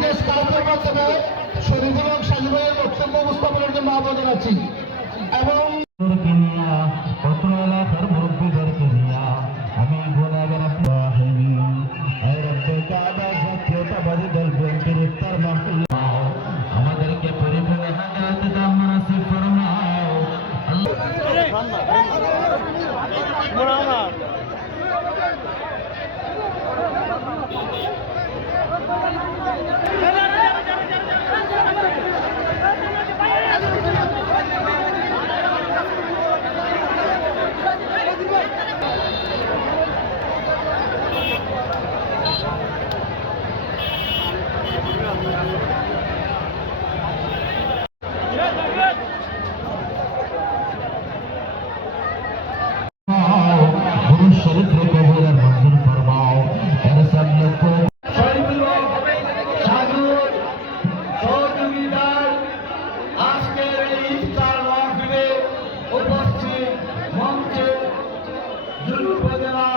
বিদেশ কাউকের মাধ্যমে শরীফুল হক সাজু ভাইয়ের বক্তব্য উপস্থাপনের জন্য আহ্বান জানাচ্ছি এবং পত্র এলাকার মুরব্বীদেরকে নিয়ে আমি গুনাহগার জাতীয়তাবাদী দল বিএনপির ইফতার মাহফিল আমাদেরকে পরিপূর্ণ হায়াত দান নসিব ফরমাও আল্লাহ। शरीफ को कबूल और मंजूर फरमाओ और सब लोग को আজকের এই ইফতার মাহফিলে উপস্থিত মঞ্চে উপজেলা